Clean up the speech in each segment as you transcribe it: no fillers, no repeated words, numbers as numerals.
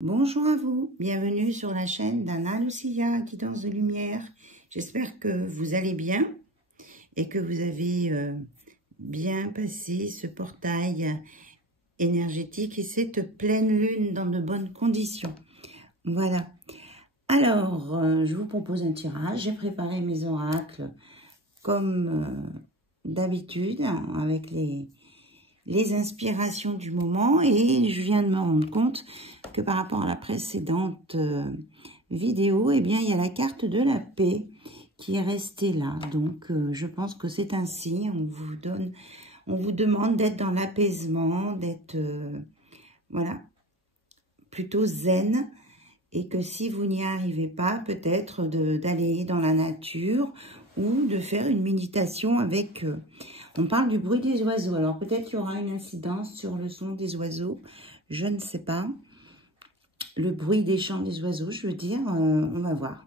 Bonjour à vous, bienvenue sur la chaîne d'Anna Lucia, Guidance de Lumière. J'espère que vous allez bien et que vous avez bien passé ce portail énergétique et cette pleine lune dans de bonnes conditions. Voilà. Alors, je vous propose un tirage. J'ai préparé mes oracles comme d'habitude avec les inspirations du moment et je viens de me rendre compte que par rapport à la précédente vidéo, eh bien, il y a la carte de la paix qui est restée là. Donc, je pense que c'est un signe. On vous demande d'être dans l'apaisement, d'être, voilà, plutôt zen. Et que si vous n'y arrivez pas, peut-être d'aller dans la nature ou de faire une méditation avec... on parle du bruit des oiseaux. Alors, peut-être qu'il y aura une incidence sur le son des oiseaux. Je ne sais pas. Le bruit des chants des oiseaux, je veux dire, on va voir.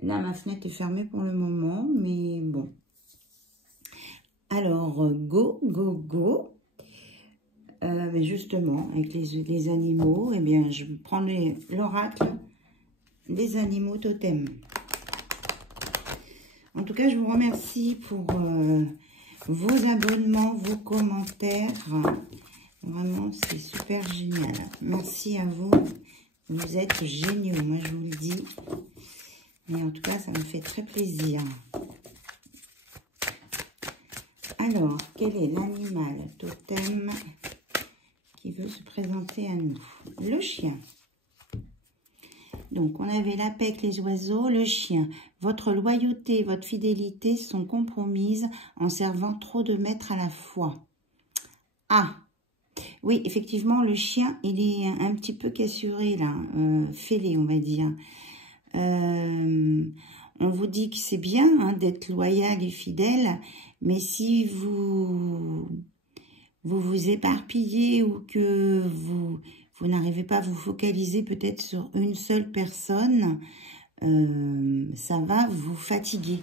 Là, ma fenêtre est fermée pour le moment, mais bon. Alors, go, go, go. Mais justement, avec les animaux, eh bien, je prends l'oracle des animaux totems. En tout cas, je vous remercie pour vos abonnements, vos commentaires. Vraiment, c'est super génial. Merci à vous. Vous êtes géniaux, moi je vous le dis. Mais en tout cas, ça me fait très plaisir. Alors, quel est l'animal totem qui veut se présenter à nous? Le chien. Donc, on avait la paix avec les oiseaux, le chien. Votre loyauté, votre fidélité sont compromises en servant trop de maîtres à la fois. Ah! Oui, effectivement, le chien, il est un petit peu cassuré, là, fêlé, on va dire. On vous dit que c'est bien hein, d'être loyal et fidèle, mais si vous vous éparpillez ou que vous n'arrivez pas à vous focaliser peut-être sur une seule personne, ça va vous fatiguer.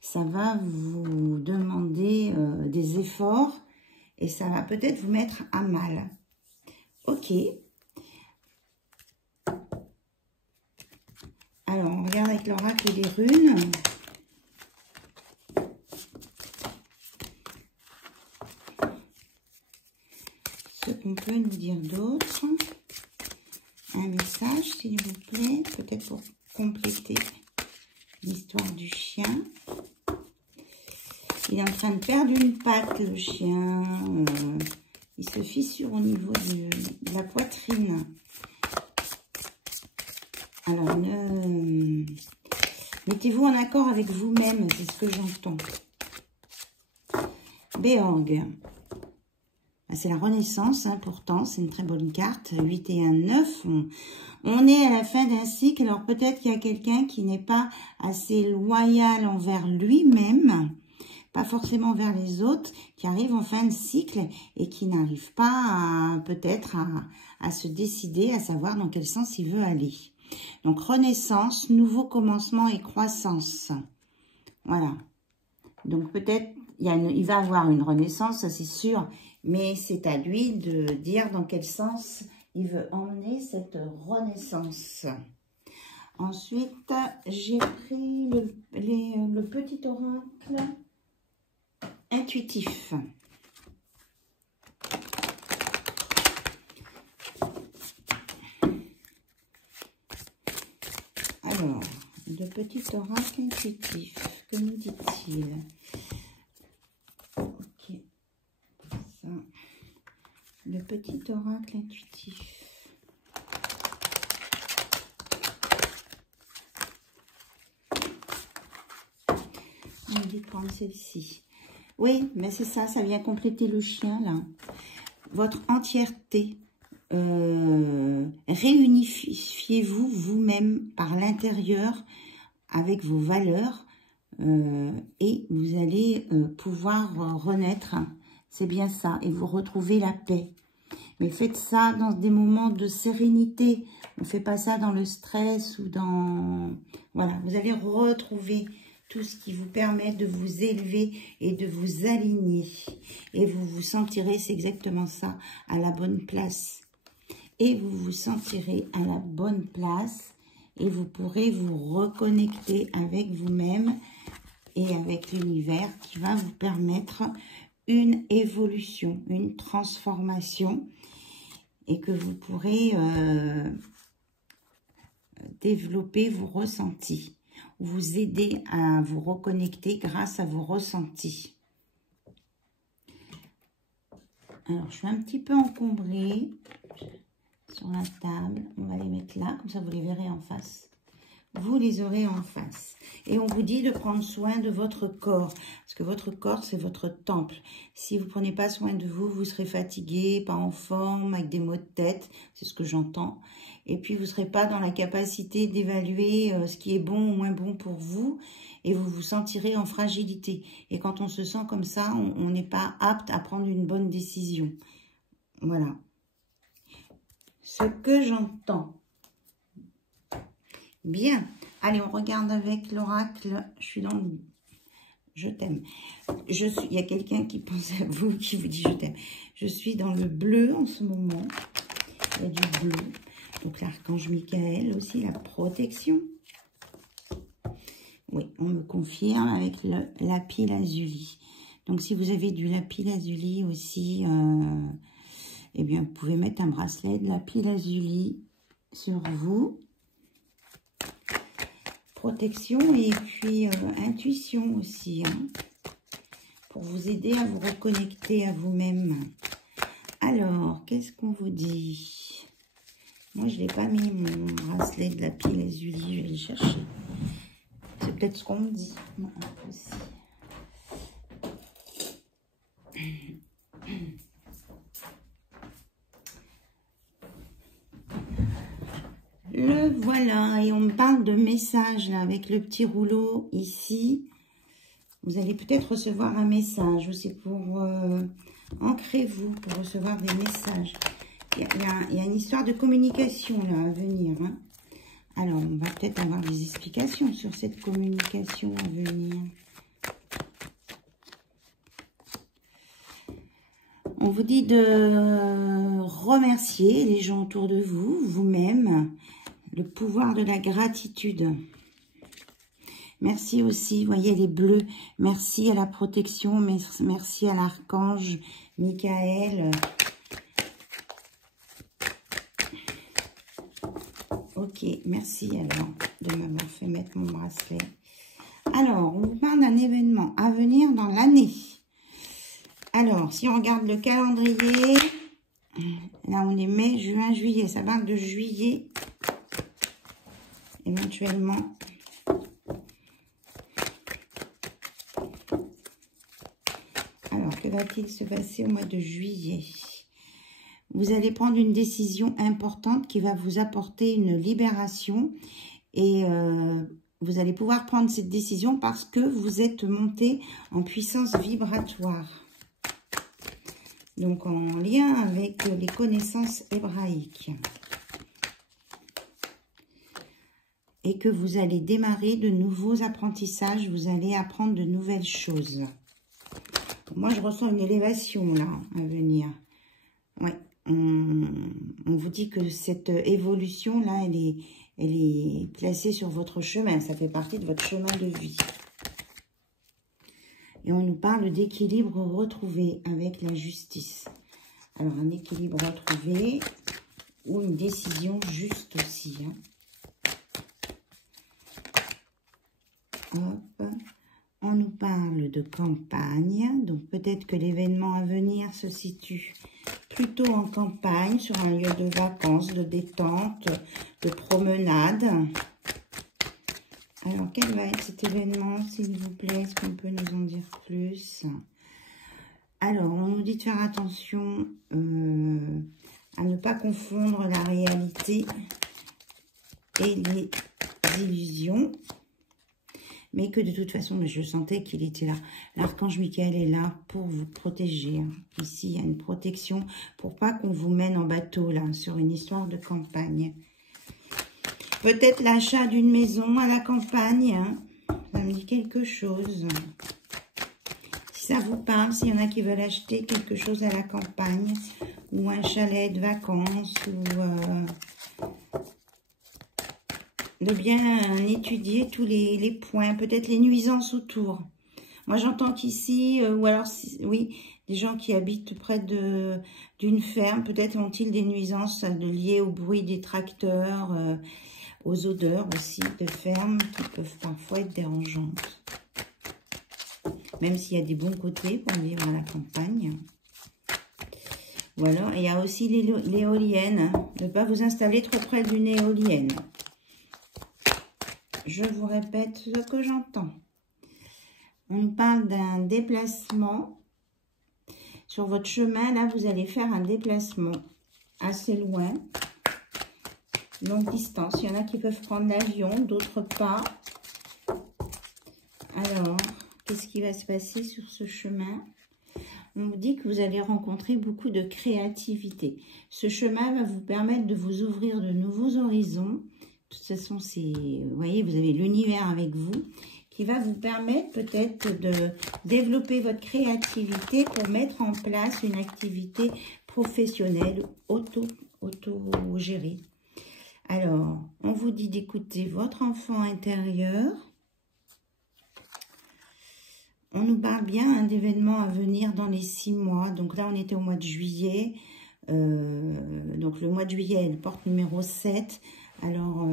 Ça va vous demander des efforts. Et ça va peut-être vous mettre à mal. Ok. Alors, on regarde avec l'oracle des runes. Ce qu'on peut nous dire d'autre. Un message, s'il vous plaît. Peut-être pour compléter l'histoire du chien. Il est en train de perdre une patte, le chien. Il se fissure au niveau de la poitrine. Alors, mettez-vous en accord avec vous-même, c'est ce que j'entends. Béorg. C'est la renaissance, hein, pourtant, c'est une très bonne carte. 8 et 1, 9. On est à la fin d'un cycle. Alors, peut-être qu'il y a quelqu'un qui n'est pas assez loyal envers lui-même. Pas forcément vers les autres, qui arrivent en fin de cycle et qui n'arrivent pas peut-être à se décider, à savoir dans quel sens il veut aller. Donc, renaissance, nouveau commencement et croissance. Voilà. Donc, peut-être, il va avoir une renaissance, ça c'est sûr, mais c'est à lui de dire dans quel sens il veut emmener cette renaissance. Ensuite, j'ai pris le petit oracle intuitif. Alors, le petit oracle intuitif, que nous dit-il? Ok, ça. Le petit oracle intuitif. On dit de prendre celle-ci. Oui, mais c'est ça, ça vient compléter le chien, là. Votre entièreté. Réunifiez-vous vous-même par l'intérieur avec vos valeurs et vous allez pouvoir renaître. C'est bien ça. Et vous retrouvez la paix. Mais faites ça dans des moments de sérénité. On ne fait pas ça dans le stress ou dans... Voilà, vous allez retrouver tout ce qui vous permet de vous élever et de vous aligner. Et vous vous sentirez, c'est exactement ça, à la bonne place. et vous vous sentirez à la bonne place et vous pourrez vous reconnecter avec vous-même et avec l'univers qui va vous permettre une évolution, une transformation et que vous pourrez développer vos ressentis, vous aider à vous reconnecter grâce à vos ressentis. Alors, je suis un petit peu encombrée sur la table. On va les mettre là, comme ça vous les verrez en face. Vous les aurez en face. Et on vous dit de prendre soin de votre corps. Parce que votre corps, c'est votre temple. Si vous ne prenez pas soin de vous, vous serez fatigué, pas en forme, avec des maux de tête. C'est ce que j'entends. Et puis, vous ne serez pas dans la capacité d'évaluer ce qui est bon ou moins bon pour vous. Et vous vous sentirez en fragilité. Et quand on se sent comme ça, on n'est pas apte à prendre une bonne décision. Voilà. Ce que j'entends. Bien. Allez, on regarde avec l'oracle. Je suis dans le... Je t'aime. Il y a quelqu'un qui pense à vous, qui vous dit je t'aime. Je suis dans le bleu en ce moment. Il y a du bleu. Donc l'archange Michael aussi, la protection. Oui, on me confirme avec le lapis lazuli. Donc si vous avez du lapis lazuli aussi, eh bien vous pouvez mettre un bracelet de lapis lazuli sur vous. Protection et puis intuition aussi, hein, pour vous aider à vous reconnecter à vous-même. Alors, qu'est-ce qu'on vous dit? Moi, je n'ai pas mis mon bracelet de lapis lazuli, je vais le chercher. C'est peut-être ce qu'on me dit. Non, aussi. Le voilà, et on me parle de messages là, avec le petit rouleau ici. Vous allez peut-être recevoir un message, c'est pour ancrez-vous, pour recevoir des messages. Il y a une histoire de communication là à venir. Hein. Alors, on va peut-être avoir des explications sur cette communication à venir. On vous dit de remercier les gens autour de vous, vous-même, le pouvoir de la gratitude. Merci aussi, voyez les bleus, merci à la protection, merci à l'archange Michael. Ok, merci alors de m'avoir fait mettre mon bracelet. Alors, on vous parle d'un événement à venir dans l'année. Alors, si on regarde le calendrier, là on est mai, juin, juillet, ça parle de juillet, éventuellement. Alors, que va-t-il se passer au mois de juillet? Vous allez prendre une décision importante qui va vous apporter une libération et vous allez pouvoir prendre cette décision parce que vous êtes monté en puissance vibratoire. Donc, en lien avec les connaissances hébraïques. Et que vous allez démarrer de nouveaux apprentissages, vous allez apprendre de nouvelles choses. Moi, je ressens une élévation, là, à venir. Ouais, on vous dit que cette évolution, là, elle est placée sur votre chemin. Ça fait partie de votre chemin de vie. Et on nous parle d'équilibre retrouvé avec la justice. Alors, un équilibre retrouvé ou une décision juste aussi. Hein. Hop. On nous parle de campagne. Donc, peut-être que l'événement à venir se situe plutôt en campagne, sur un lieu de vacances, de détente, de promenade. Alors, quel va être cet événement, s'il vous plaît? Est-ce qu'on peut nous en dire plus? Alors, on nous dit de faire attention à ne pas confondre la réalité et les illusions. Mais que de toute façon, je sentais qu'il était là. L'archange Michael est là pour vous protéger. Ici, il y a une protection pour pas qu'on vous mène en bateau, là, sur une histoire de campagne. Peut-être l'achat d'une maison à la campagne. Hein. Ça me dit quelque chose. Si ça vous parle, s'il y en a qui veulent acheter quelque chose à la campagne, ou un chalet de vacances, ou de bien étudier tous les points, peut-être les nuisances autour. Moi, j'entends qu'ici, ou alors, oui, des gens qui habitent près d'une ferme, peut-être ont-ils des nuisances liées au bruit des tracteurs, aux odeurs aussi de ferme qui peuvent parfois être dérangeantes. Même s'il y a des bons côtés pour vivre à la campagne. Voilà, et il y a aussi l'éolienne. Ne pas vous installer trop près d'une éolienne. Je vous répète ce que j'entends. On nous parle d'un déplacement. Sur votre chemin, là, vous allez faire un déplacement assez loin. Longue distance. Il y en a qui peuvent prendre l'avion, d'autres pas. Alors, qu'est-ce qui va se passer sur ce chemin? On vous dit que vous allez rencontrer beaucoup de créativité. Ce chemin va vous permettre de vous ouvrir de nouveaux horizons. De toute façon, vous voyez, vous avez l'univers avec vous qui va vous permettre peut-être de développer votre créativité pour mettre en place une activité professionnelle auto-gérée. Alors, on vous dit d'écouter votre enfant intérieur. On nous parle bien d'événements à venir dans les 6 mois. Donc là, on était au mois de juillet. Donc le mois de juillet, le porte numéro 7. Alors,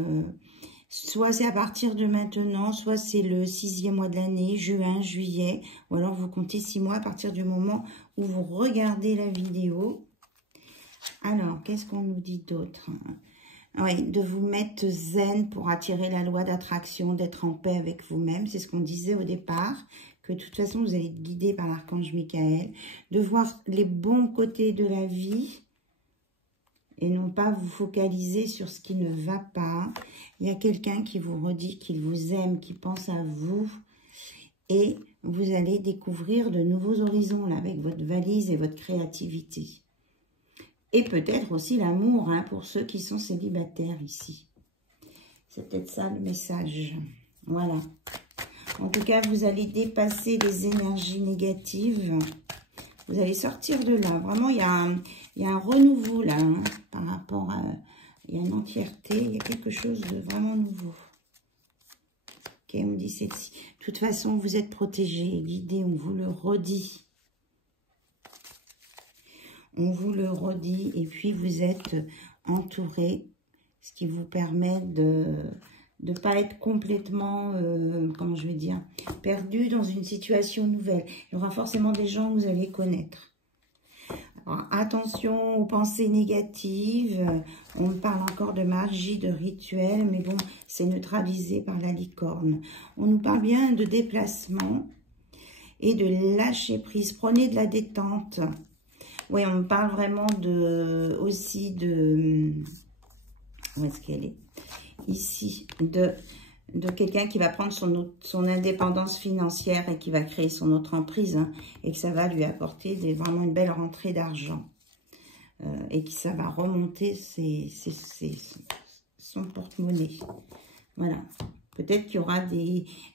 soit c'est à partir de maintenant, soit c'est le 6e mois de l'année, juin, juillet. Ou alors vous comptez 6 mois à partir du moment où vous regardez la vidéo. Alors, qu'est-ce qu'on nous dit d'autre? Oui, de vous mettre zen pour attirer la loi d'attraction, d'être en paix avec vous-même. C'est ce qu'on disait au départ, que de toute façon, vous allez être guidé par l'archange Michael. De voir les bons côtés de la vie et non pas vous focaliser sur ce qui ne va pas. Il y a quelqu'un qui vous redit qu'il vous aime, qui pense à vous. Et vous allez découvrir de nouveaux horizons là, avec votre valise et votre créativité. Et peut-être aussi l'amour, hein, pour ceux qui sont célibataires ici. C'est peut-être ça le message. Voilà. En tout cas, vous allez dépasser les énergies négatives. Vous allez sortir de là. Vraiment, il y a un renouveau là, hein, par rapport à... Il y a une entièreté, il y a quelque chose de vraiment nouveau. Ok, on me dit celle-ci. De toute façon, vous êtes protégé, guidé, on vous le redit. On vous le redit, et puis vous êtes entouré, ce qui vous permet de ne pas être complètement, comment je vais dire, perdu dans une situation nouvelle. Il y aura forcément des gens que vous allez connaître. Alors, attention aux pensées négatives. On parle encore de magie, de rituel, mais bon, c'est neutralisé par la licorne. On nous parle bien de déplacement et de lâcher prise. Prenez de la détente. Oui, on me parle vraiment aussi de... Où est-ce qu'elle est? Ici, de quelqu'un qui va prendre son indépendance financière et qui va créer son autre emprise, hein, et que ça va lui apporter vraiment une belle rentrée d'argent. Et que ça va remonter son porte-monnaie. Voilà. Peut-être qu'il y aura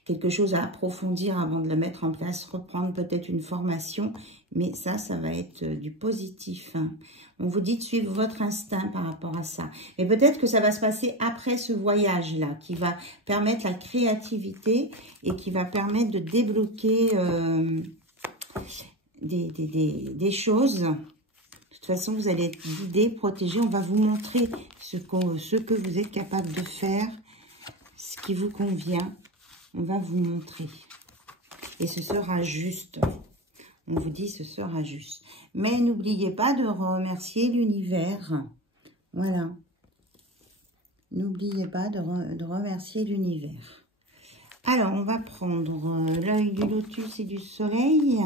quelque chose à approfondir avant de le mettre en place, reprendre peut-être une formation, mais ça va être du positif. Hein. On vous dit de suivre votre instinct par rapport à ça. Et peut-être que ça va se passer après ce voyage-là, qui va permettre la créativité et qui va permettre de débloquer des choses. De toute façon, vous allez être guidé, protégé. On va vous montrer ce que vous êtes capable de faire. Ce qui vous convient, on va vous montrer. Et ce sera juste. On vous dit ce sera juste. Mais n'oubliez pas de remercier l'univers. Voilà. N'oubliez pas de remercier l'univers. Alors, on va prendre l'œil du lotus et du soleil.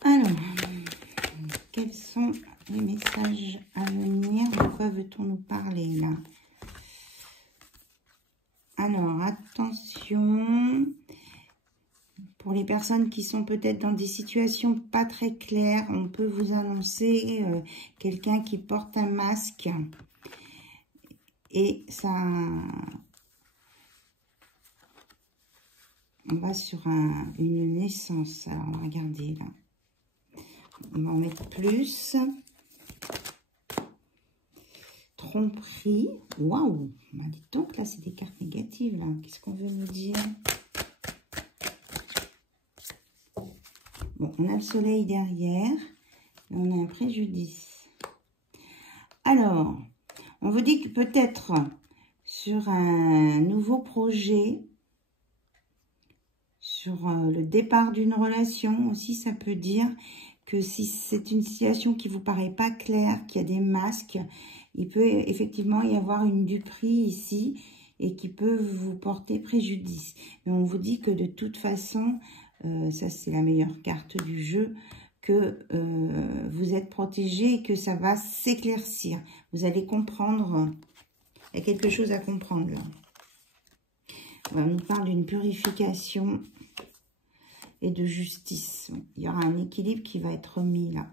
Alors... Quels sont les messages à venir? De quoi veut-on nous parler là? Alors, attention, pour les personnes qui sont peut-être dans des situations pas très claires, on peut vous annoncer quelqu'un qui porte un masque. Et ça... On va sur une naissance. Alors, on va regarder là. On va en mettre plus. Tromperie. Waouh! Bah, dis donc, là, c'est des cartes négatives. Qu'est-ce qu'on veut nous dire? Bon, on a le soleil derrière. Et on a un préjudice. Alors, on vous dit que peut-être sur un nouveau projet, sur le départ d'une relation aussi, ça peut dire que si c'est une situation qui vous paraît pas claire, qu'il y a des masques, il peut effectivement y avoir une duperie ici et qui peut vous porter préjudice. Mais on vous dit que de toute façon, ça c'est la meilleure carte du jeu, que vous êtes protégé et que ça va s'éclaircir. Vous allez comprendre, il y a quelque chose à comprendre là. On nous parle d'une purification et de justice. Il y aura un équilibre qui va être remis là.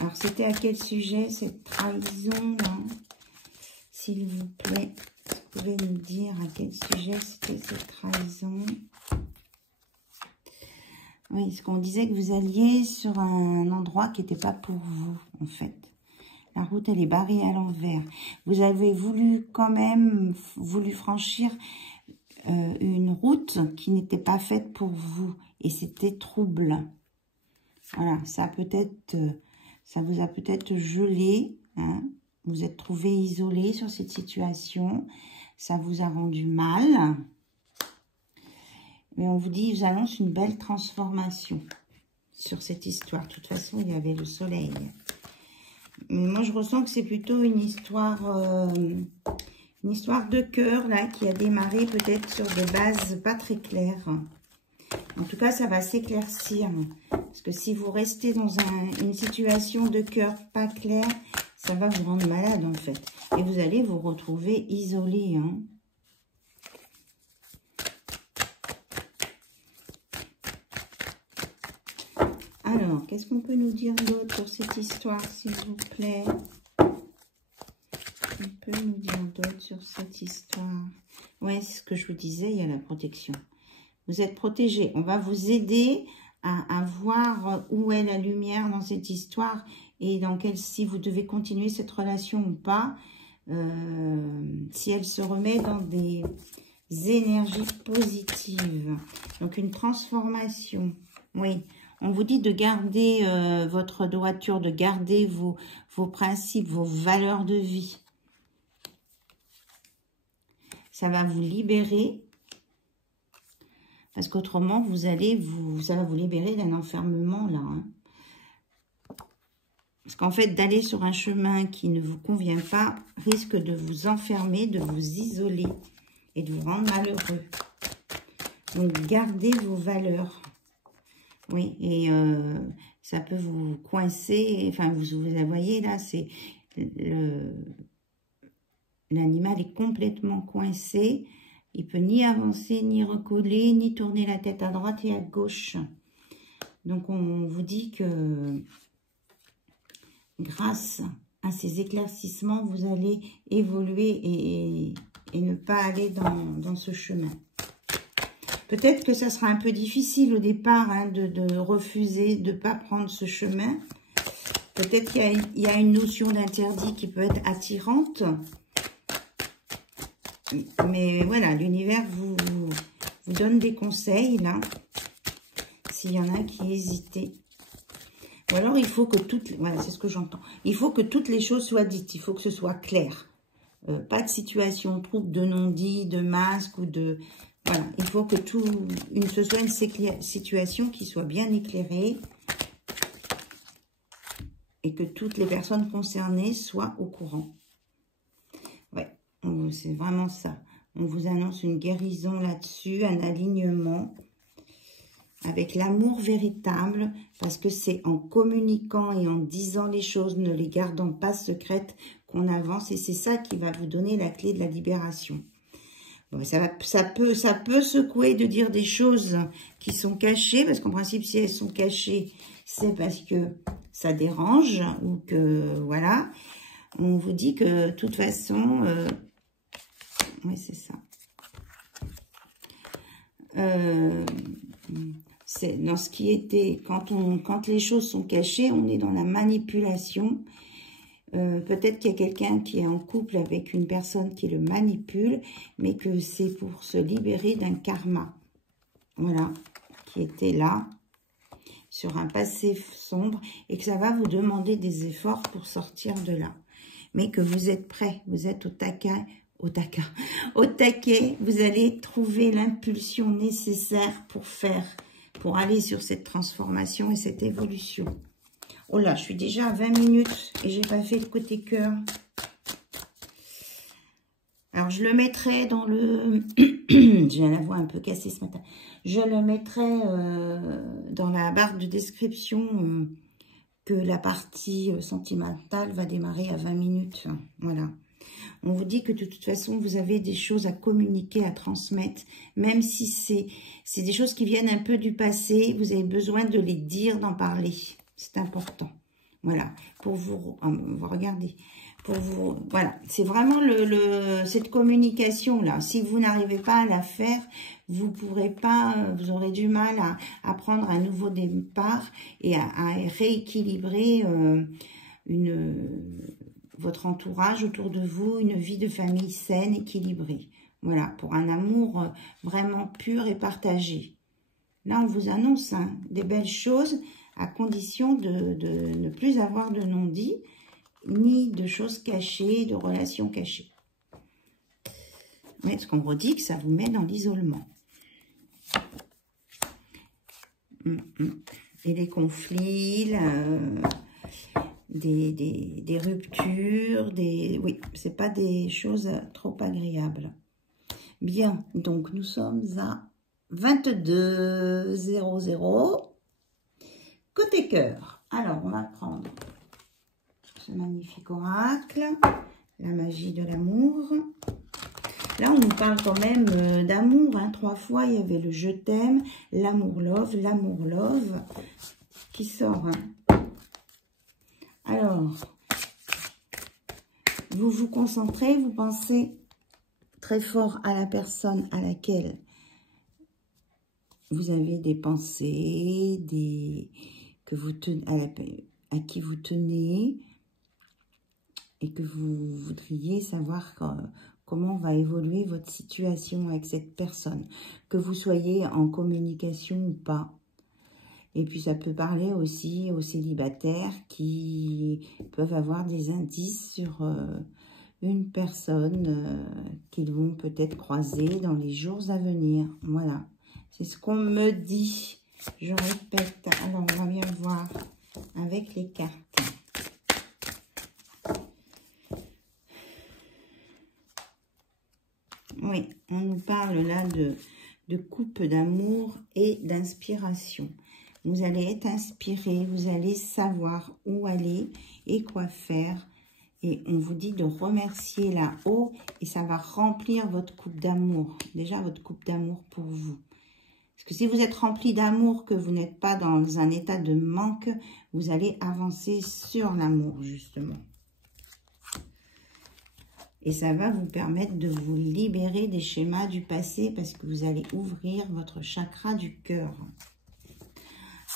Alors, c'était à quel sujet cette trahison là? S'il vous plaît, vous pouvez nous dire à quel sujet c'était cette trahison? Oui, ce qu'on disait que vous alliez sur un endroit qui n'était pas pour vous, en fait. La route, elle est barrée à l'envers. Vous avez voulu quand même, franchir une route qui n'était pas faite pour vous. Et c'était troublant. Voilà, ça vous a peut-être gelé. Hein. Vous êtes trouvé isolé sur cette situation. Ça vous a rendu mal. Mais on vous dit, ils annoncent une belle transformation sur cette histoire. De toute façon, il y avait le soleil. Mais moi, je ressens que c'est plutôt une histoire de cœur, là, qui a démarré peut-être sur des bases pas très claires. En tout cas, ça va s'éclaircir. Parce que si vous restez dans une situation de cœur pas claire, ça va vous rendre malade, en fait. Et vous allez vous retrouver isolé, hein. Alors, qu'est-ce qu'on peut nous dire d'autre sur cette histoire, s'il vous plaît? On peut nous dire d'autre sur cette histoire? Ouais, c'est ce que je vous disais, il y a la protection. Vous êtes protégé. On va vous aider à voir où est la lumière dans cette histoire et si vous devez continuer cette relation ou pas. Si elle se remet dans des énergies positives. Donc, une transformation. Oui. On vous dit de garder votre droiture, de garder vos principes, vos valeurs de vie. Ça va vous libérer. Parce qu'autrement, ça va vous libérer d'un enfermement là. Hein. Parce qu'en fait, d'aller sur un chemin qui ne vous convient pas risque de vous enfermer, de vous isoler et de vous rendre malheureux. Donc, gardez vos valeurs. Oui, et ça peut vous coincer. Enfin, vous voyez là, c'est l'animal est complètement coincé. Il peut ni avancer, ni recoller, ni tourner la tête à droite et à gauche. Donc, on vous dit que grâce à ces éclaircissements, vous allez évoluer et ne pas aller dans ce chemin. Peut-être que ça sera un peu difficile au départ hein, de refuser, de ne pas prendre ce chemin. Peut-être qu'il y a une notion d'interdit qui peut être attirante. Mais voilà, l'univers vous donne des conseils, là, s'il y en a qui hésitaient. Ou alors, il faut que voilà, c'est ce que j'entends. Il faut que toutes les choses soient dites. Il faut que ce soit clair. Pas de situation trouble, de non-dit, de masque ou de... Voilà, il faut que ce soit une situation qui soit bien éclairée et que toutes les personnes concernées soient au courant. Ouais, c'est vraiment ça. On vous annonce une guérison là-dessus, un alignement avec l'amour véritable parce que c'est en communiquant et en disant les choses, ne les gardant pas secrètes qu'on avance et c'est ça qui va vous donner la clé de la libération. Bon, ça peut secouer de dire des choses qui sont cachées, parce qu'en principe, si elles sont cachées, c'est parce que ça dérange, ou que, voilà. On vous dit que, de toute façon, oui, c'est ça. c'est dans ce qui était, quand les choses sont cachées, on est dans la manipulation. Peut-être qu'il y a quelqu'un qui est en couple avec une personne qui le manipule, mais que c'est pour se libérer d'un karma. Voilà, qui était là, sur un passé sombre, et que ça va vous demander des efforts pour sortir de là. Mais que vous êtes prêts, vous êtes au taquet, vous allez trouver l'impulsion nécessaire pour aller sur cette transformation et cette évolution. Oh là, je suis déjà à 20 minutes et j'ai pas fait le côté cœur. Alors, je le mettrai dans le... J'ai la voix un peu cassée ce matin. Je le mettrai dans la barre de description que la partie sentimentale va démarrer à 20 minutes. Voilà. On vous dit que de toute façon, vous avez des choses à communiquer, à transmettre. Même si c'est des choses qui viennent un peu du passé, vous avez besoin de les dire, d'en parler. C'est important. Voilà. Pour vous regardez. Pour vous, voilà, c'est vraiment cette communication-là. Si vous n'arrivez pas à la faire, vous pourrez pas, vous aurez du mal à prendre un nouveau départ et à rééquilibrer votre entourage autour de vous, une vie de famille saine, équilibrée. Voilà, pour un amour vraiment pur et partagé. Là, on vous annonce des belles choses à condition de ne plus avoir de non-dit, ni de choses cachées, de relations cachées. Mais ce qu'on redit, que ça vous met dans l'isolement. Et les conflits, des ruptures, oui, c'est pas des choses trop agréables. Bien, donc nous sommes à 22h00. Côté cœur. Alors, on va prendre ce magnifique oracle, la magie de l'amour. Là, on nous parle quand même d'amour. 3 fois, il y avait le je t'aime, l'amour love qui sort. Alors, vous vous concentrez, vous pensez très fort à la personne à laquelle vous avez des pensées, à qui vous tenez, et que vous voudriez savoir comment va évoluer votre situation avec cette personne, que vous soyez en communication ou pas. Et puis ça peut parler aussi aux célibataires qui peuvent avoir des indices sur une personne qu'ils vont peut-être croiser dans les jours à venir. Voilà, c'est ce qu'on me dit. Je répète, alors on va bien voir avec les cartes. Oui, on nous parle là de coupe d'amour et d'inspiration. Vous allez être inspiré, vous allez savoir où aller et quoi faire. Et on vous dit de remercier là-haut et ça va remplir votre coupe d'amour. Déjà, votre coupe d'amour pour vous. Parce que si vous êtes rempli d'amour, que vous n'êtes pas dans un état de manque, vous allez avancer sur l'amour, justement. Et ça va vous permettre de vous libérer des schémas du passé parce que vous allez ouvrir votre chakra du cœur.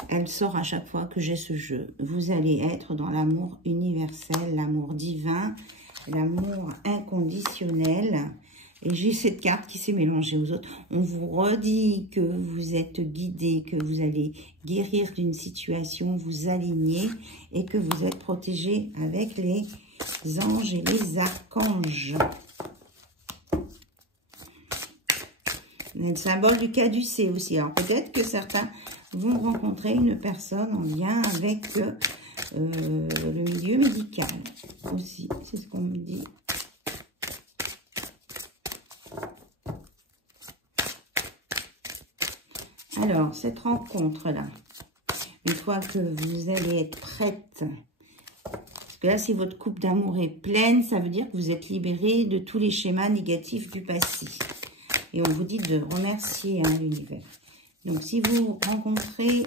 Elle sort à chaque fois que j'ai ce jeu. Vous allez être dans l'amour universel, l'amour divin, l'amour inconditionnel. Et j'ai cette carte qui s'est mélangée aux autres. On vous redit que vous êtes guidé, que vous allez guérir d'une situation, vous aligner et que vous êtes protégé avec les anges et les archanges. Le symbole du caducée aussi. Alors peut-être que certains vont rencontrer une personne en lien avec le milieu médical aussi. C'est ce qu'on me dit. Alors, cette rencontre-là, une fois que vous allez être prête, parce que là, si votre coupe d'amour est pleine, ça veut dire que vous êtes libéré de tous les schémas négatifs du passé. Et on vous dit de remercier l'univers. Donc, si vous rencontrez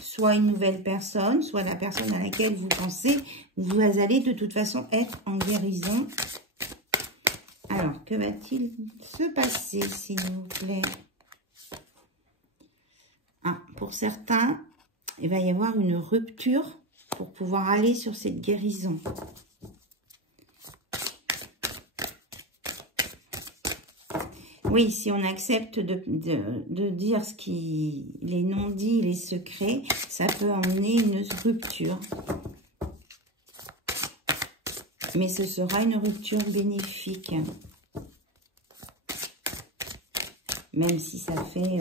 soit une nouvelle personne, soit la personne à laquelle vous pensez, vous allez de toute façon être en guérison. Alors, que va-t-il se passer, s'il vous plaît? pour certains, il va y avoir une rupture pour pouvoir aller sur cette guérison. Oui, si on accepte de dire les non-dits, les secrets, ça peut emmener une rupture. Mais ce sera une rupture bénéfique. Même si ça fait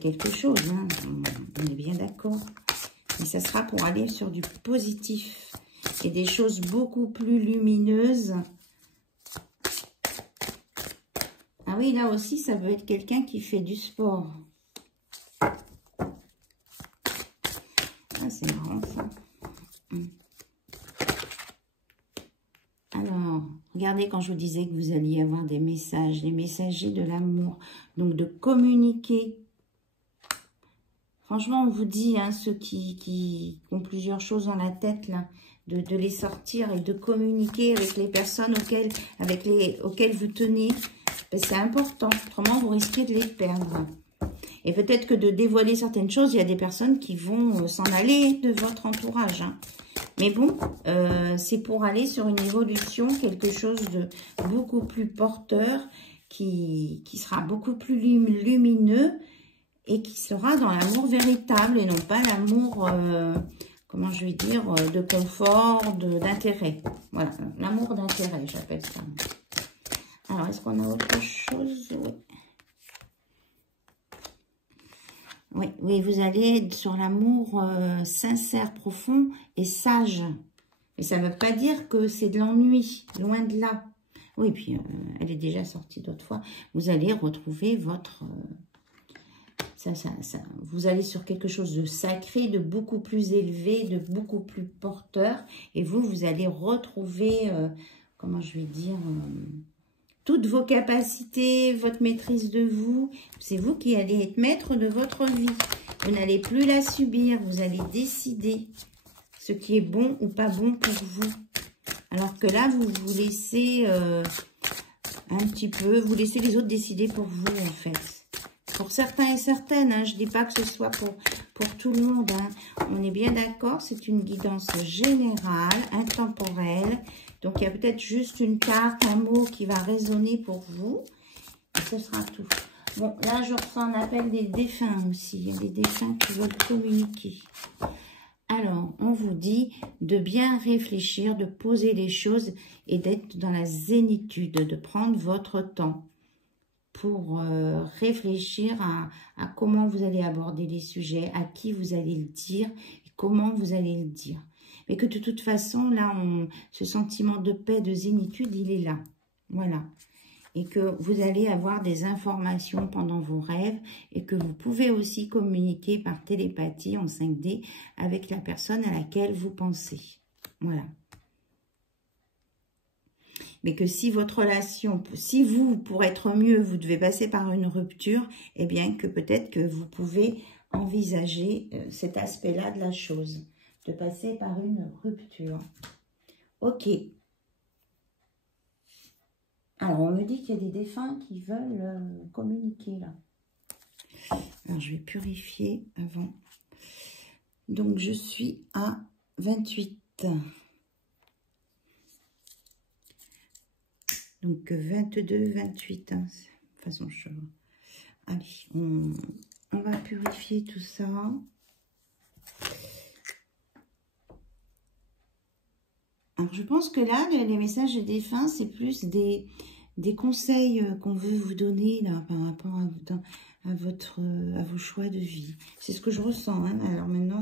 quelque chose, hein. On est bien d'accord. Mais ça sera pour aller sur du positif et des choses beaucoup plus lumineuses. Ah oui, là aussi, ça veut être quelqu'un qui fait du sport. Ah, c'est marrant, ça. Alors, regardez quand je vous disais que vous alliez avoir des messages, les messagers de l'amour. Donc, de communiquer. Franchement, on vous dit, hein, ceux qui ont plusieurs choses dans la tête, là, de les sortir et de communiquer avec les personnes auxquelles vous tenez. C'est important, autrement vous risquez de les perdre. Et peut-être que de dévoiler certaines choses, il y a des personnes qui vont s'en aller de votre entourage. Hein. Mais bon, c'est pour aller sur une évolution, quelque chose de beaucoup plus porteur, qui sera beaucoup plus lumineux et qui sera dans l'amour véritable et non pas l'amour, comment je vais dire, de confort, d'intérêt. Voilà, l'amour d'intérêt, j'appelle ça. Alors, est-ce qu'on a autre chose? Oui. Oui, vous allez être sur l'amour sincère, profond et sage. Mais ça ne veut pas dire que c'est de l'ennui, loin de là. Oui, puis elle est déjà sortie d'autres fois. Vous allez retrouver votre... vous allez sur quelque chose de sacré, de beaucoup plus élevé, de beaucoup plus porteur. Et vous allez retrouver, comment je vais dire... toutes vos capacités, votre maîtrise de vous, c'est vous qui allez être maître de votre vie. Vous n'allez plus la subir, vous allez décider ce qui est bon ou pas bon pour vous. Alors que là, vous vous laissez un petit peu, vous laissez les autres décider pour vous en fait. Pour certains et certaines, hein, je ne dis pas que ce soit pour tout le monde. Hein. On est bien d'accord, c'est une guidance générale, intemporelle. Donc, il y a peut-être juste une carte, un mot qui va résonner pour vous. Et ce sera tout. Bon, là, je reçois un appel des défunts aussi. Il y a des défunts qui veulent communiquer. Alors, on vous dit de bien réfléchir, de poser les choses et d'être dans la zénitude, de prendre votre temps pour réfléchir à comment vous allez aborder les sujets, à qui vous allez le dire et comment vous allez le dire. Mais que de toute façon, là, ce sentiment de paix, de zénitude, il est là. Voilà. Et que vous allez avoir des informations pendant vos rêves et que vous pouvez aussi communiquer par télépathie en 5D avec la personne à laquelle vous pensez. Voilà. Mais que si votre relation, si vous, pour être mieux, vous devez passer par une rupture, eh bien que peut-être que vous pouvez envisager cet aspect-là de la chose. De passer par une rupture. Ok. Alors, on me dit qu'il y a des défunts qui veulent communiquer, là. Alors, je vais purifier avant. Donc, je suis à 28. Donc, 22, 28. Hein, de toute façon, allez, on va purifier tout ça. Alors, je pense que là, les messages des défunts, c'est plus des conseils qu'on veut vous donner là, par rapport à vos choix de vie. C'est ce que je ressens. Hein. Alors maintenant,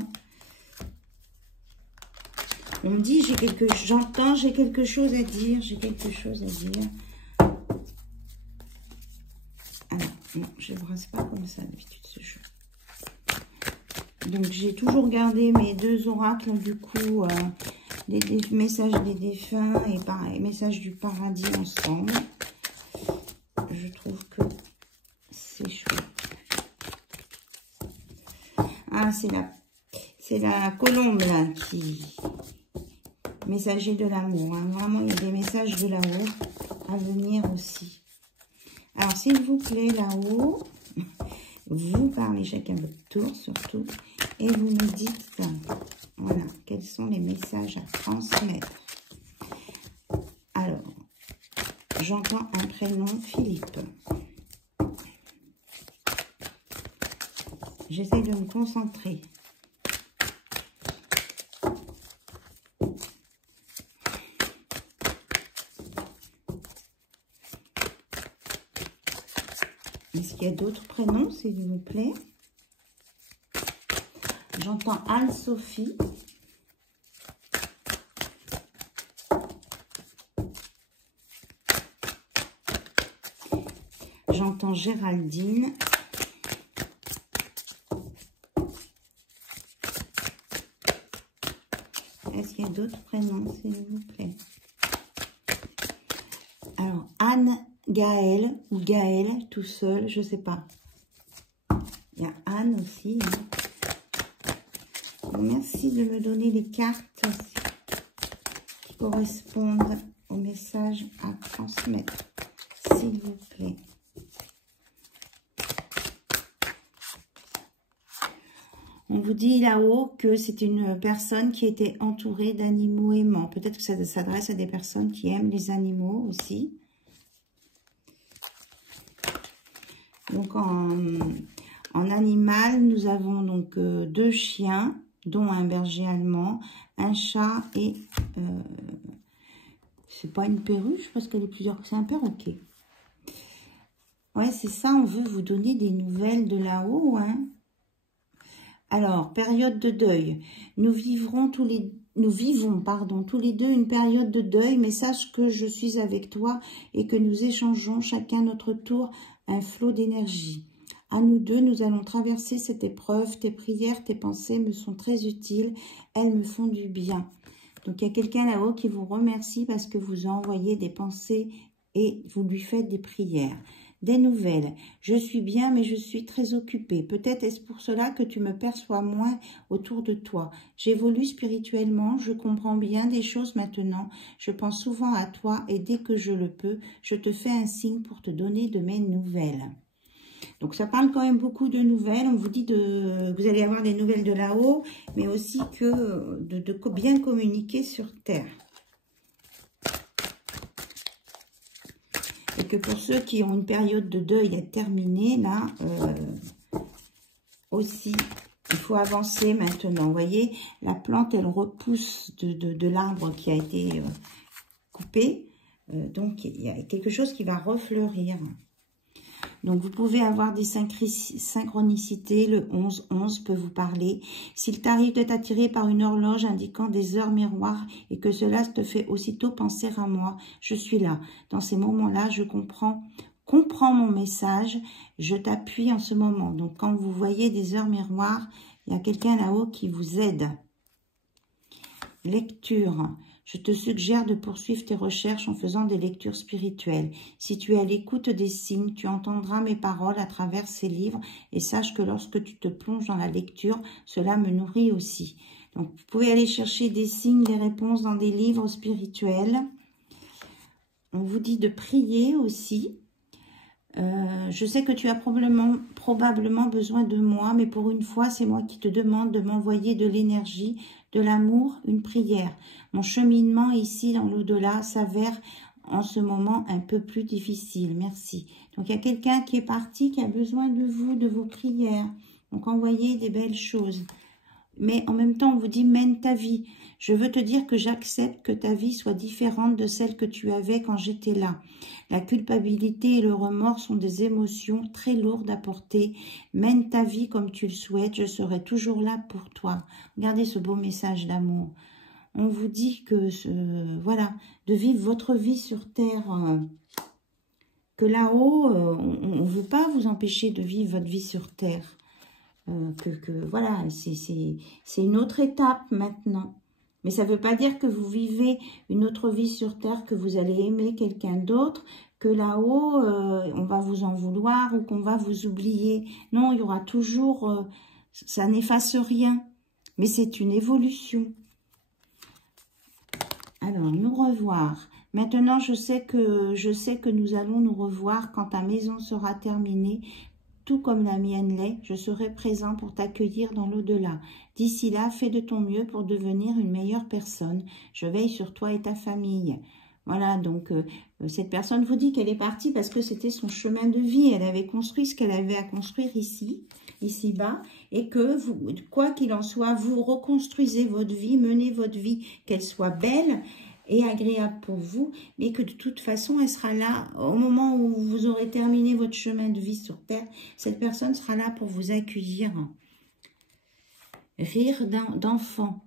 on me dit, j'entends, j'ai quelque chose à dire, j'ai quelque chose à dire. Alors, non, je ne brasse pas comme ça d'habitude ce jeu. Donc, j'ai toujours gardé mes deux oracles, du coup... les messages des défunts et pareil, messages du paradis ensemble. Je trouve que c'est chouette. Ah, c'est la colombe là qui... Messager de l'amour. Hein. Vraiment, il y a des messages de là-haut à venir aussi. Alors, s'il vous plaît, là-haut, Vous parlez chacun votre tour, surtout. Et vous me dites, voilà, quels sont les messages à transmettre. Alors, j'entends un prénom, Philippe. J'essaie de me concentrer. Est-ce qu'il y a d'autres prénoms, s'il vous plaît? J'entends Anne-Sophie. J'entends Géraldine. Est-ce qu'il y a d'autres prénoms, s'il vous plaît? Alors, Anne, Gaël ou Gaël tout seul, je ne sais pas. Il y a Anne aussi. Merci de me donner les cartes qui correspondent au message à transmettre, s'il vous plaît. On vous dit là-haut que c'est une personne qui était entourée d'animaux aimants. Peut-être que ça s'adresse à des personnes qui aiment les animaux aussi. Donc en animal, nous avons donc 2 chiens, dont un berger allemand, un chat et c'est pas une perruche parce qu'elle est plusieurs, c'est un perroquet. Ouais, c'est ça, on veut vous donner des nouvelles de là-haut, hein. Alors, période de deuil. Nous vivons tous les deux une période de deuil, mais sache que je suis avec toi et que nous échangeons chacun notre tour un flot d'énergie. À nous deux, nous allons traverser cette épreuve. Tes prières, tes pensées me sont très utiles. Elles me font du bien. Donc, il y a quelqu'un là-haut qui vous remercie parce que vous envoyez des pensées et vous lui faites des prières. Des nouvelles. Je suis bien, mais je suis très occupée. Peut-être est-ce pour cela que tu me perçois moins autour de toi. J'évolue spirituellement, je comprends bien des choses maintenant. Je pense souvent à toi et dès que je le peux, je te fais un signe pour te donner de mes nouvelles. Donc, ça parle quand même beaucoup de nouvelles. On vous dit que vous allez avoir des nouvelles de là-haut, mais aussi que de bien communiquer sur Terre. Et que pour ceux qui ont une période de deuil à terminer, là, aussi, il faut avancer maintenant. Vous voyez, la plante, elle repousse de l'arbre qui a été coupé. Donc, il y a quelque chose qui va refleurir. Donc, vous pouvez avoir des synchronicités. Le 11-11 peut vous parler. S'il t'arrive d'être attiré par une horloge indiquant des heures miroirs et que cela te fait aussitôt penser à moi, je suis là. Dans ces moments-là, je comprends mon message. Je t'appuie en ce moment. Donc, quand vous voyez des heures miroirs, il y a quelqu'un là-haut qui vous aide. Lecture. Je te suggère de poursuivre tes recherches en faisant des lectures spirituelles. Si tu es à l'écoute des signes, tu entendras mes paroles à travers ces livres et sache que lorsque tu te plonges dans la lecture, cela me nourrit aussi. Donc, vous pouvez aller chercher des signes, des réponses dans des livres spirituels. On vous dit de prier aussi. Je sais que tu as probablement besoin de moi, mais pour une fois, c'est moi qui te demande de m'envoyer de l'énergie, de l'amour, une prière. Mon cheminement ici dans l'au-delà s'avère en ce moment un peu plus difficile. Merci. Donc, il y a quelqu'un qui est parti, qui a besoin de vous, de vos prières. Donc, envoyez des belles choses. Mais en même temps, on vous dit, mène ta vie. Je veux te dire que j'accepte que ta vie soit différente de celle que tu avais quand j'étais là. La culpabilité et le remords sont des émotions très lourdes à porter. Mène ta vie comme tu le souhaites, je serai toujours là pour toi. Regardez ce beau message d'amour. On vous dit que, voilà, de vivre votre vie sur Terre, que là-haut, on ne veut pas vous empêcher de vivre votre vie sur Terre. Voilà, c'est une autre étape maintenant. Mais ça ne veut pas dire que vous vivez une autre vie sur Terre, que vous allez aimer quelqu'un d'autre, que là-haut, on va vous en vouloir ou qu'on va vous oublier. Non, il y aura toujours, ça n'efface rien, mais c'est une évolution. Alors, nous revoir. Maintenant, je sais que nous allons nous revoir quand ta maison sera terminée. tout comme la mienne l'est, je serai présent pour t'accueillir dans l'au-delà. D'ici là, fais de ton mieux pour devenir une meilleure personne. Je veille sur toi et ta famille. Voilà, donc cette personne vous dit qu'elle est partie parce que c'était son chemin de vie. Elle avait construit ce qu'elle avait à construire ici-bas, et que, vous, quoi qu'il en soit, vous reconstruisez votre vie, menez votre vie, qu'elle soit belle et agréable pour vous, mais que de toute façon, elle sera là au moment où vous aurez terminé votre chemin de vie sur Terre. Cette personne sera là pour vous accueillir. Rire d'enfant.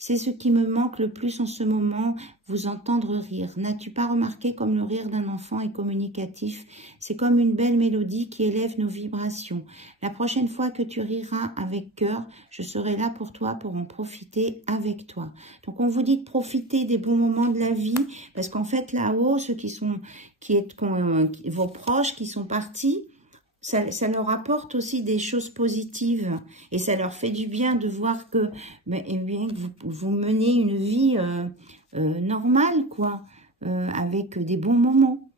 C'est ce qui me manque le plus en ce moment, vous entendre rire. N'as-tu pas remarqué comme le rire d'un enfant est communicatif? C'est comme une belle mélodie qui élève nos vibrations. La prochaine fois que tu riras avec cœur, je serai là pour toi pour en profiter avec toi. Donc on vous dit de profiter des bons moments de la vie, parce qu'en fait là-haut, ceux vos proches qui sont partis, ça leur apporte aussi des choses positives et ça leur fait du bien de voir que, vous menez une vie normale, quoi, avec des bons moments.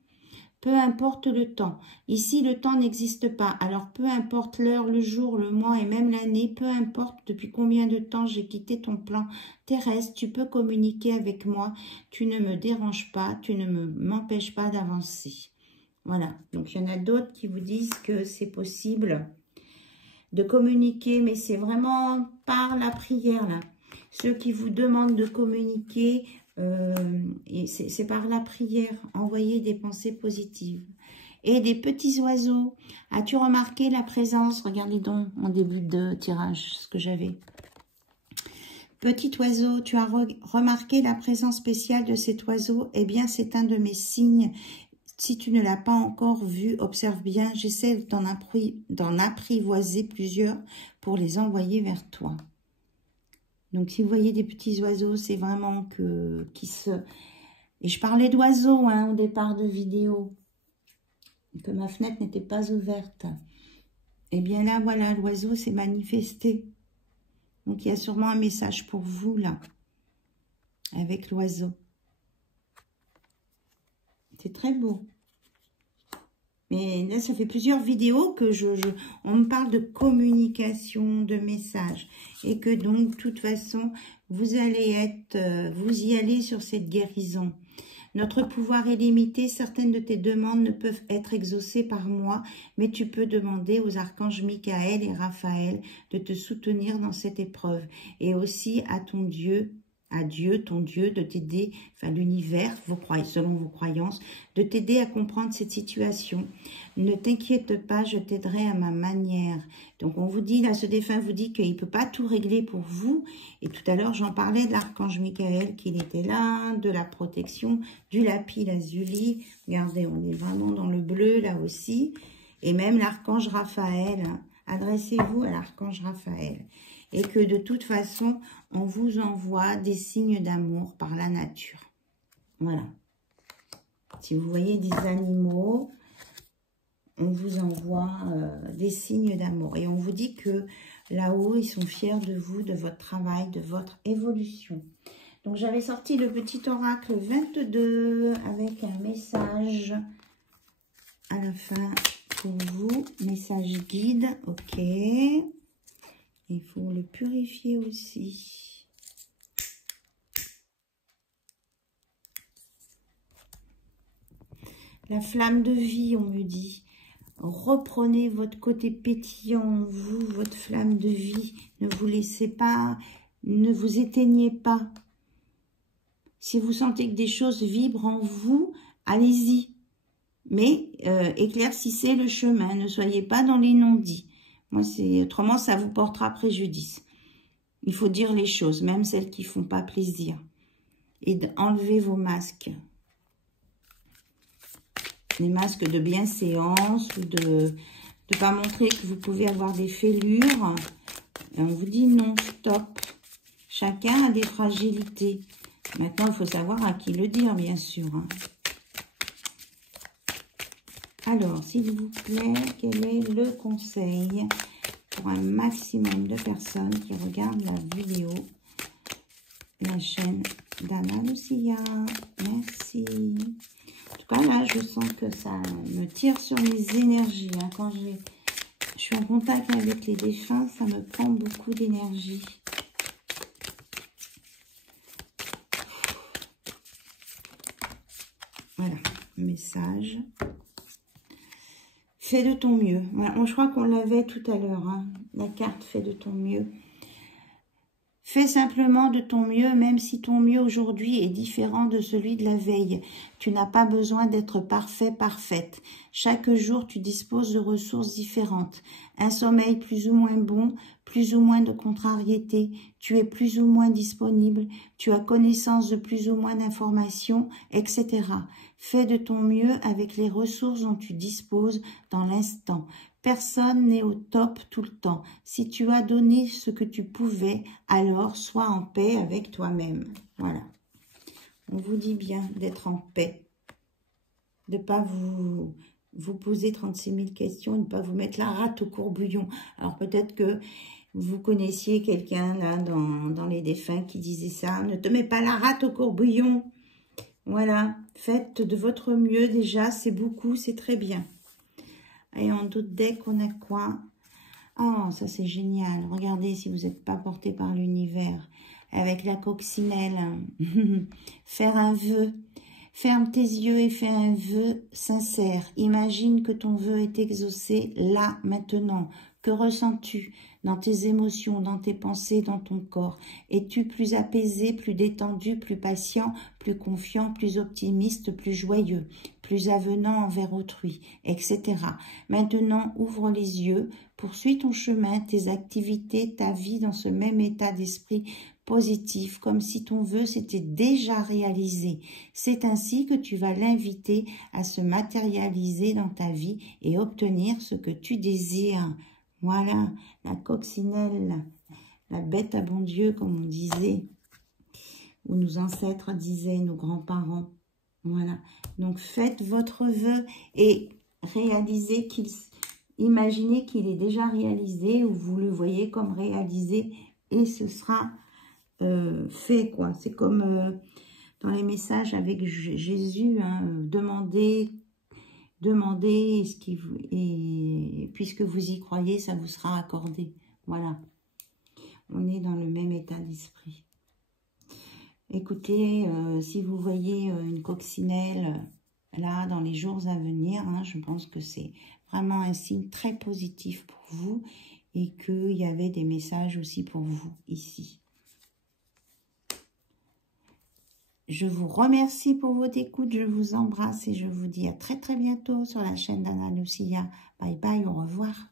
Peu importe le temps. Ici, le temps n'existe pas. Alors, peu importe l'heure, le jour, le mois et même l'année, peu importe depuis combien de temps j'ai quitté ton plan terrestre, tu peux communiquer avec moi. Tu ne me déranges pas, tu ne m'empêches pas d'avancer. Voilà, donc il y en a d'autres qui vous disent que c'est possible de communiquer, mais c'est vraiment par la prière, là. Ceux qui vous demandent de communiquer, c'est par la prière. Envoyez des pensées positives. Et des petits oiseaux. As-tu remarqué la présence? Regardez donc en début de tirage ce que j'avais. Petit oiseau, tu as remarqué la présence spéciale de cet oiseau? Eh bien, c'est un de mes signes. Si tu ne l'as pas encore vu, observe bien. J'essaie d'en apprivoiser plusieurs pour les envoyer vers toi. Donc, si vous voyez des petits oiseaux, c'est vraiment Et je parlais d'oiseaux au départ de vidéo, que ma fenêtre n'était pas ouverte. Et bien là, voilà, l'oiseau s'est manifesté. Donc, il y a sûrement un message pour vous, là, avec l'oiseau. C'est très beau. Mais là, ça fait plusieurs vidéos que on me parle de communication, de messages. Et que donc, de toute façon, vous y allez sur cette guérison. Notre pouvoir est limité. Certaines de tes demandes ne peuvent être exaucées par moi. Mais tu peux demander aux archanges Michael et Raphaël de te soutenir dans cette épreuve. Et aussi à ton Dieu, ton Dieu, de t'aider, enfin l'univers, selon vos croyances, de t'aider à comprendre cette situation. Ne t'inquiète pas, je t'aiderai à ma manière. Donc on vous dit, là, ce défunt vous dit qu'il ne peut pas tout régler pour vous. Et tout à l'heure, j'en parlais de l'archange Michael, qu'il était là, de la protection, du lapis lazuli. Regardez, on est vraiment dans le bleu, là aussi. Et même l'archange Raphaël, adressez-vous à l'archange Raphaël. Et que de toute façon, on vous envoie des signes d'amour par la nature. Voilà. Si vous voyez des animaux, on vous envoie des signes d'amour. Et on vous dit que là-haut, ils sont fiers de vous, de votre travail, de votre évolution. Donc, j'avais sorti le petit oracle 22 avec un message à la fin pour vous. Message guide, ok. Il faut le purifier aussi. La flamme de vie, on me dit. Reprenez votre côté pétillant en vous, votre flamme de vie. Ne vous laissez pas, ne vous éteignez pas. Si vous sentez que des choses vibrent en vous, allez-y. Mais éclaircissez le chemin, ne soyez pas dans les non-dits. Moi, autrement, ça vous portera préjudice. Il faut dire les choses, même celles qui ne font pas plaisir. Et d'enlever vos masques. Les masques de bienséance ou de ne pas montrer que vous pouvez avoir des fêlures. Et on vous dit non, stop. Chacun a des fragilités. Maintenant, il faut savoir à qui le dire, bien sûr. Alors, s'il vous plaît, quel est le conseil pour un maximum de personnes qui regardent la vidéo, la chaîne d'Anna Lucia? Merci. En tout cas, là, je sens que ça me tire sur les énergies. Quand Je suis en contact avec les défunts, ça me prend beaucoup d'énergie. Voilà, message. Fais de ton mieux. Voilà, je crois qu'on l'avait tout à l'heure, hein, la carte fais de ton mieux. Fais simplement de ton mieux, même si ton mieux aujourd'hui est différent de celui de la veille. Tu n'as pas besoin d'être parfait, parfaite. Chaque jour, tu disposes de ressources différentes. Un sommeil plus ou moins bon, plus ou moins de contrariété. Tu es plus ou moins disponible. Tu as connaissance de plus ou moins d'informations, etc. Fais de ton mieux avec les ressources dont tu disposes dans l'instant. Personne n'est au top tout le temps. Si tu as donné ce que tu pouvais, alors sois en paix avec toi-même. Voilà. On vous dit bien d'être en paix. De ne pas vous poser 36 000 questions, de ne pas vous mettre la rate au courbouillon. Alors peut-être que vous connaissiez quelqu'un là dans les défunts qui disait ça. Ne te mets pas la rate au courbouillon. Voilà. Faites de votre mieux déjà. C'est beaucoup, c'est très bien. Et en d'autres decks, on a quoi? Oh, ça c'est génial. Regardez si vous n'êtes pas porté par l'univers. Avec la coccinelle. Faire un vœu. Ferme tes yeux et fais un vœu sincère. Imagine que ton vœu est exaucé là, maintenant. Que ressens-tu dans tes émotions, dans tes pensées, dans ton corps? Es-tu plus apaisé, plus détendu, plus patient, plus confiant, plus optimiste, plus joyeux, plus avenant envers autrui, etc. Maintenant, ouvre les yeux, poursuis ton chemin, tes activités, ta vie dans ce même état d'esprit positif, comme si ton vœu s'était déjà réalisé. C'est ainsi que tu vas l'inviter à se matérialiser dans ta vie et obtenir ce que tu désires. Voilà, la coccinelle, la bête à bon Dieu, comme on disait, ou nos ancêtres disaient, nos grands-parents. Voilà, donc faites votre vœu et réalisez imaginez qu'il est déjà réalisé ou vous le voyez comme réalisé et ce sera fait, quoi. C'est comme dans les messages avec Jésus, hein, demandez et puisque vous y croyez, ça vous sera accordé. Voilà. On est dans le même état d'esprit. Écoutez, si vous voyez une coccinelle là dans les jours à venir, hein, je pense que c'est vraiment un signe très positif pour vous et qu'il y avait des messages aussi pour vous ici. Je vous remercie pour votre écoute, je vous embrasse et je vous dis à très très bientôt sur la chaîne d'Anna Lucia. Bye bye, au revoir.